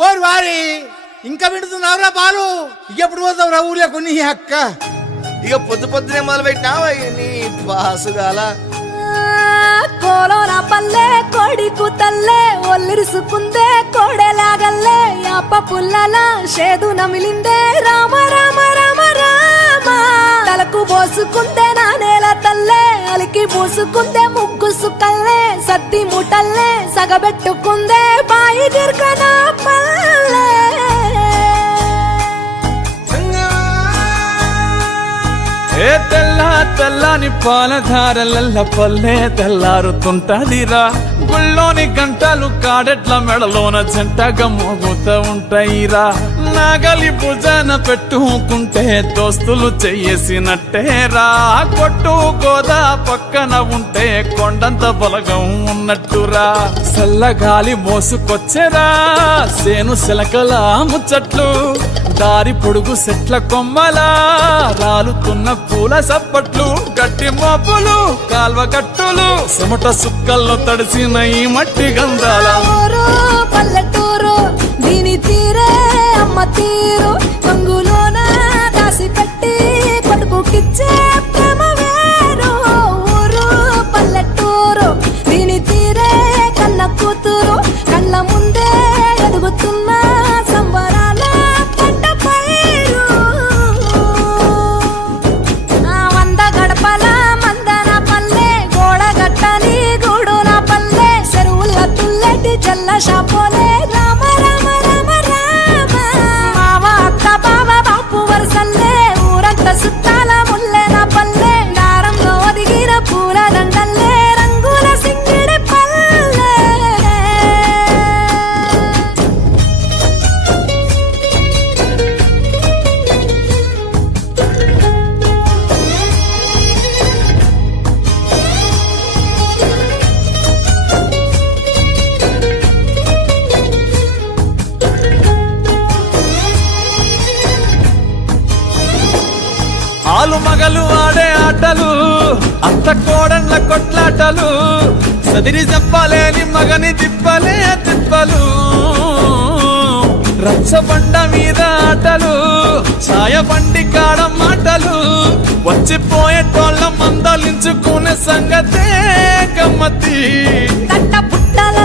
ఓరి వారి ఇంకా వింటున్నావురా పాలు ఎప్పుడు పోతావు రా ఊళ్ళో కొన్ని అక్క ఇక పొద్దు పొద్దునే మొదలు పెట్టినావా నీ బాసుగాల కోలోన పల్లె కోడి కూతల్లే ఒల్లిరుసుకుందే కోడెలాగల్లే యాప పుల్లల షేదు నమిలిందే రామ రామ రామ రామ తలకు పోసుకుందే నా నేల తల్లే అలికి పూసుకుందే ముగ్గు సుక్కల్లే సద్ది ముటల్లే సగబెట్టుకుందే బాయి గిర్కన పల్లె ఏ తెల్ల తెల్లని పాలధారలల్ల పల్లె తెల్లారుతుంటదిరా గుళ్ళోని గంటలు కాడెట్ల మెడలోన జంటగా మోగుతూ ఉంటాయిరా నాగలి భుజాన పెట్టుకుంటే దోస్తులు చెయ్యేసినట్టేరా కొట్టు గోదా పక్కన ఉంటే కొండంత బలగం ఉన్నట్టురా చల్లగాలి మోసుకొచ్చెరా సేను శిలకల ముచ్చట్లు దారి పొడుగు సెట్ల కొమ్మలా రాలుతున్న పూల సప్పట్లు గట్టి మోపులు కాల్వ గట్టులు చెమట సుక్కల్లో తడిసిన ఈ మట్టి గంధాల పల్లెటూరు దీని తీరే అమ్మ తీరు కొంగులోన దాసి పెట్టి కొడుకుకిచ్చే ప్రేమ వేరు ఊరు పల్లెటూరు దీని తీరే కన్న కూతురు కళ్ళ ముందే ఎదుగుతున్న సంబరాల పంట పైరు వంద గడపల మందన పల్లె గోడ గట్టని గూడు నా పల్లె చెరువుల తుల్లటి జల్ల షాపోలే రామ రామ రామ రామ మావ అత్త బావ బాపు వరసల్లే ఊరంత సుత్తాల ముల్లె నా పల్లె దారంలో ఒదిగిన పూల దండల్లే రంగుల సింగిడి పల్లె ఆలు మగలు ఆడే ఆటలు అంత కోడన్ల కొట్లాటలు సదిరి చెప్పలేని మగని తిప్పలే తిప్పలు రచ్చబండ మీద ఆటలు ఛాయ బండి కాడ మాటలు వచ్చిపోయేటోళ్ళ మందలించుకునే సంగతే గమ్మతి కట్ట పుట్టల